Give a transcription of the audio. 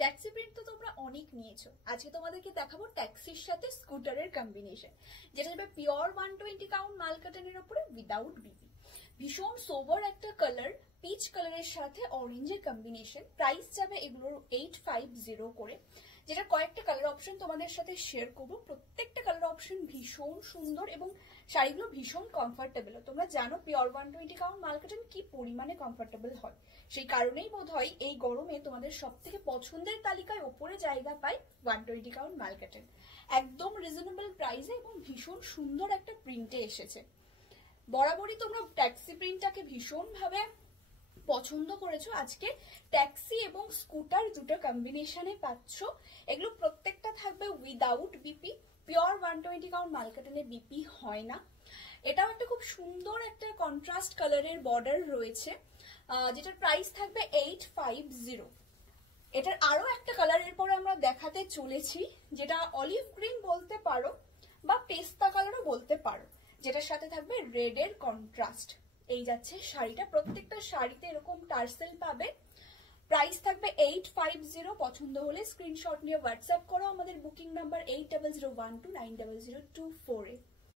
Taxi print তো তোমরা অনেক নিয়েছো, আজকে তোমাদেরকে দেখাবো ট্যাক্সির সাথে স্কুটারের কম্বিনেশন, যেটা যাবে পিওর 120 কাউন্ট মাল কাটানের উপরে উইদাউট বিপি। ভীষণ সোবার একটা কালার, পিচ কালারের সাথে অরেঞ্জের কম্বিনেশন। প্রাইস যাবে এগুলোর 850 করে, যেটা কয়েকটা কালার অপশন তোমাদের সাথে শেয়ার করবো। প্রত্যেকটা কালার অপশন ভীষণ সুন্দর এবং শাড়িগুলো ভীষণ কমফোর্টেবল। তোমরা জানো পিওর 120 কাউন্ট মাল কাটান কি পরিমাণে কমফোর্টেবল হয়, সেই কারণেই বোধ হয় এই গরমে তোমাদের সব থেকে পছন্দের তালিকায় ওপরে জায়গা পায় 120 কাউন্ট মাল কাটান। একদম রিজনেবল প্রাইসে এবং ভীষণ সুন্দর একটা প্রিন্টে এসেছে। বরাবরই তোমরা ট্যাক্সি প্রিন্টটাকে ভীষণভাবে পছন্দ করেছো, আজকে ট্যাক্সি এবং স্কুটার দুটো কম্বিনেশনে পাচ্ছ। এগুলো প্রত্যেকটা থাকবে উইদাউট বিপি। পিওর 120 কাউন্ট মাল কাটানে বিপি হয় না। এটাও একটা খুব সুন্দর একটা কন্ট্রাস্ট কালারের বর্ডার রয়েছে, যেটার প্রাইস থাকবে 850। এটার আরো একটা কালারের পরে আমরা দেখাতে চলেছি, যেটা অলিভ গ্রিন বলতে পারো বা পেস্তা কালারও বলতে পারো, যেটার সাথে থাকবে রেড এর কন্ট্রাস্ট। এই যাচ্ছে শাড়িটা, প্রত্যেকটা শাড়িতে এরকম টার্সেল পাবে। প্রাইস থাকবে 850। পছন্দ হলে স্ক্রিনশট নিয়ে হোয়াটসঅ্যাপ করো আমাদের বুকিং নাম্বার 8001290024 এ।